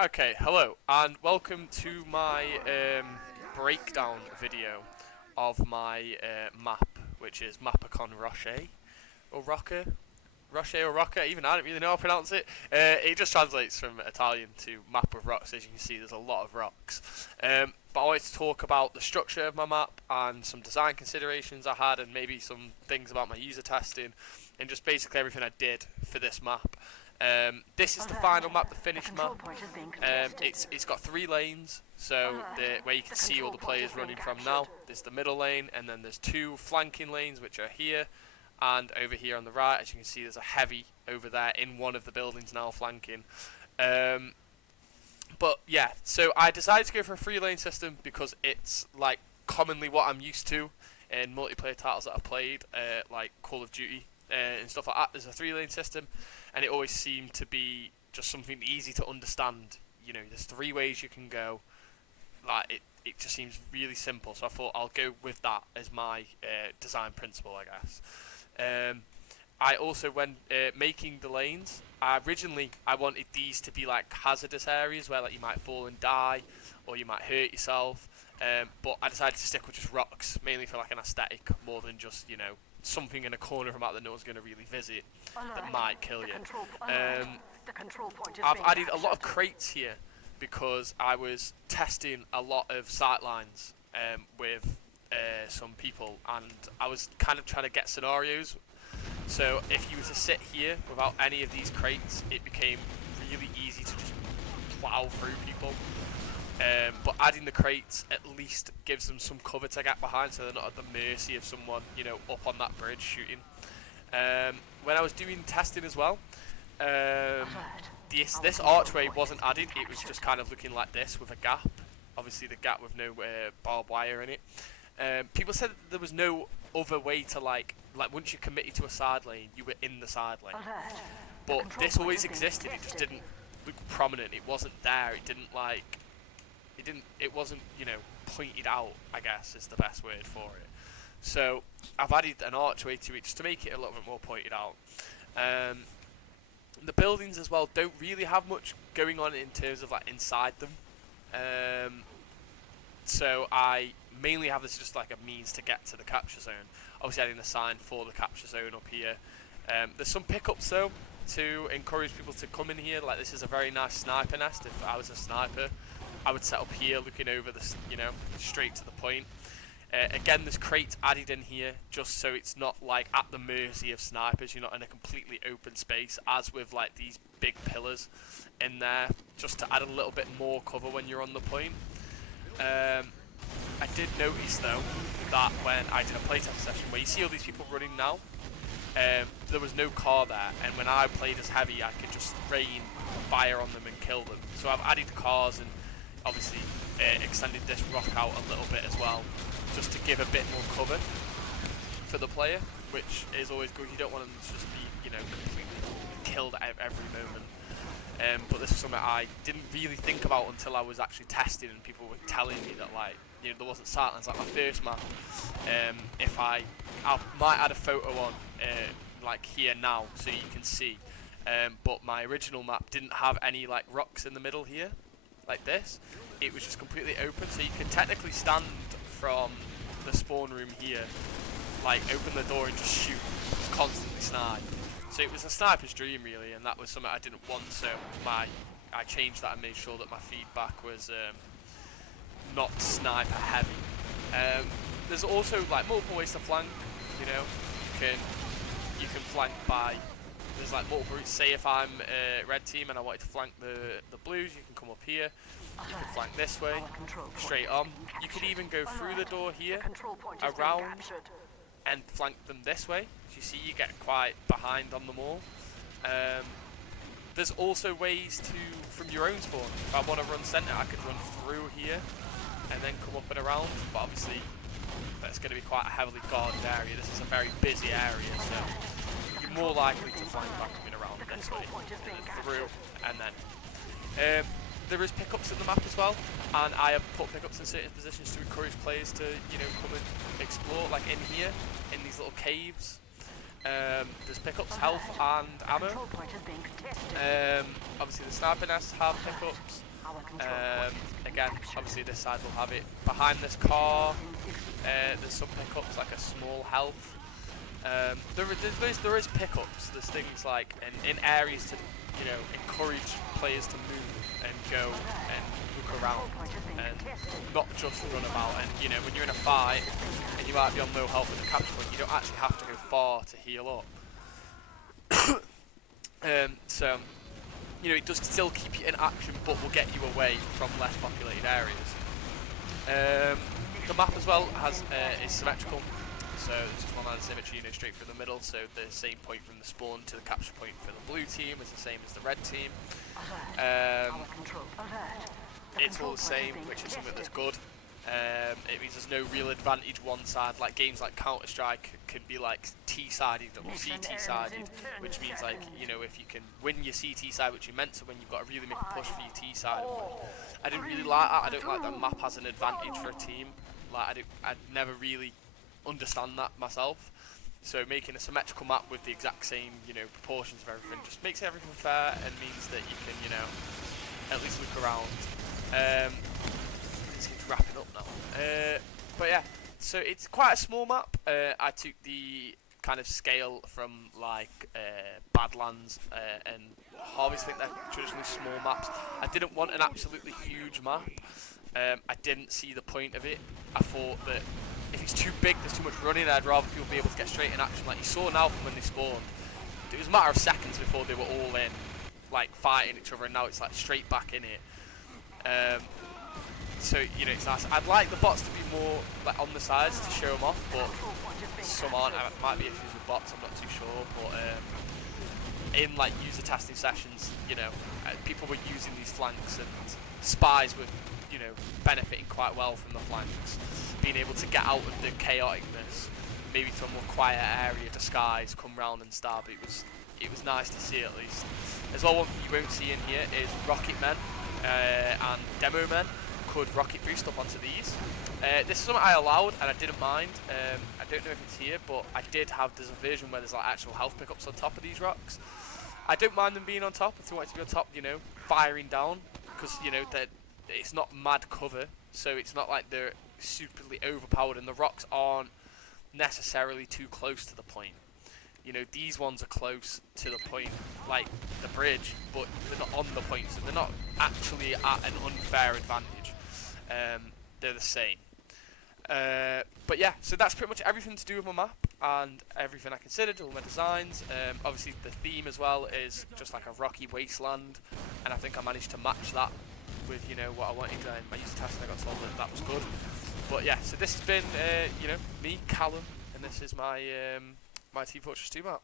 Okay, hello, and welcome to my breakdown video of my map, which is Mappa Cone Rocce, or Rocca, Rocce or Rocca, even I don't really know how to pronounce it. It just translates from Italian to map of rocks. As you can see, there's a lot of rocks. But I wanted to talk about the structure of my map and some design considerations I had, and maybe some things about my user testing, and just basically everything I did for this map. This is the final map, the finished map. It's got 3 lanes, so where you can see all the players running from now. There's the middle lane, and then there's 2 flanking lanes, which are here, and over here on the right. As you can see, there's a heavy over there in one of the buildings now flanking. But yeah, so I decided to go for a 3-lane system because it's like commonly what I'm used to in multiplayer titles that I've played, like Call of Duty and stuff like that. There's a 3-lane system, and it always seemed to be just something easy to understand. You know, there's 3 ways you can go. Like it just seems really simple. So I thought I'll go with that as my design principle, I guess. I also, when making the lanes, originally I wanted these to be like hazardous areas where like you might fall and die, or you might hurt yourself. But I decided to stick with just rocks, mainly for like an aesthetic, more than just something in a corner of a map that no one's going to really visit that might kill you. I've added a lot of crates here because I was testing a lot of sight lines with some people, and I was kind of trying to get scenarios. So if you were to sit here without any of these crates, it became really easy to just plow through people. But adding the crates at least gives them some cover to get behind, so they're not at the mercy of someone, up on that bridge shooting. When I was doing testing as well, this archway wasn't added. It was just kind of looking like this with a gap. Obviously, the gap with no barbed wire in it. People said that there was no other way to like once you committed to a side lane, you were in the side lane. But this always existed. It just didn't look prominent. It wasn't there. It wasn't pointed out, I guess is the best word for it. So I've added an archway to it just to make it a little bit more pointed out. The buildings as well don't really have much going on in terms of like inside them. So I mainly have this just like a means to get to the capture zone. Obviously adding a sign for the capture zone up here. There's some pickups though to encourage people to come in here. Like, this is a very nice sniper nest. If I was a sniper, I would set up here looking over this, straight to the point. Again, there's crates added in here just so it's not like at the mercy of snipers. You're not in a completely open space as with like these big pillars in there, just to add a little bit more cover when you're on the point. I did notice though that when I did a playtest session where you see all these people running now, there was no car there, and when I played as heavy I could just rain fire on them and kill them. So I've added cars and obviously extended this rock out a little bit as well, just to give a bit more cover for the player, which is always good. You don't want them to just be completely killed at every moment. But this is something I didn't really think about until I was actually testing, and people were telling me that there wasn't sightlines like my first map. If I might add a photo on like here now so you can see. But my original map didn't have any like rocks in the middle here, like this. It was just completely open, so you could technically stand from the spawn room here, like open the door and just shoot, just constantly snipe. So it was a sniper's dream really, and that was something I didn't want, so I changed that and made sure that my feedback was not sniper heavy. There's also like multiple ways to flank. You can flank by, there's like multiple routes. Say if I'm red team and I wanted to flank the blues, you can come up here. You can flank this way, straight on. You could even go through the door here, around, and flank them this way. As you see, you get quite behind on them all. There's also ways to, from your own spawn, if I want to run centre, I could run through here and then come up and around. But obviously, that's going to be quite a heavily guarded area. This is a very busy area, so you're more likely to find back coming around this way, through, and then. There is pickups in the map as well, and I have put pickups in certain positions to encourage players to, come and explore, like in here, in these little caves. There's pickups, health and ammo. Obviously the sniper nests have pickups. Again, obviously this side will have it. Behind this car, there's some pickups like a small health. There is pickups. There's things like in areas to encourage players to move and go and look around and not just run about. And when you're in a fight and you might be on low health at the capture point, you don't actually have to go far to heal up. So it does still keep you in action, but will get you away from less populated areas. The map as well is symmetrical. So it's just one line of symmetry, straight through the middle. So the same point from the spawn to the capture point for the blue team is the same as the red team. It's all the same, which is something that's good. It means there's no real advantage one side. Like games like Counter-Strike can be like T-sided or CT-sided, which means like if you can win your CT side, which you meant to win, you've got to really make a push for your T side. I didn't really like that. I don't like that the map has an advantage for a team. Like I'd never really understand that myself. So making a symmetrical map with the exact same proportions of everything just makes everything fair and means that you can at least look around. It's wrapping up now. But yeah, so it's quite a small map. I took the kind of scale from like Badlands and Harvest. I think they're traditionally small maps. I didn't want an absolutely huge map. I didn't see the point of it. I thought that if it's too big, there's too much running. I'd rather people be able to get straight in action. Like you saw now from when they spawned, it was a matter of seconds before they were all in, like fighting each other, and now it's like straight back in it. So it's nice. I'd like the bots to be more like on the sides to show them off, but some aren't. There might be issues with bots. I'm not too sure, but in like user testing sessions, people were using these flanks, and spies were benefiting quite well from the flanks, being able to get out of the chaoticness, maybe to a more quiet area, disguise, come round and stab. It was nice to see at least. As well, one thing you won't see in here is rocket men and demo men could rocket boost up onto these. This is something I allowed and I didn't mind. I don't know if it's here, but there's a version where there's like actual health pickups on top of these rocks. I don't mind them being on top. If they want to be on top, firing down, because it's not mad cover, so it's not like they're superly overpowered, and the rocks aren't necessarily too close to the point. These ones are close to the point, like the bridge, but they're not on the point, so they're not actually at an unfair advantage. They're the same. But yeah, so that's pretty much everything to do with my map and everything I considered, all my designs. Obviously the theme as well is just like a rocky wasteland, and I think I managed to match that with what I wanted. In my user testing, I got told that was good. But yeah, so this has been me, Callum, and this is my my Team Fortress 2 map.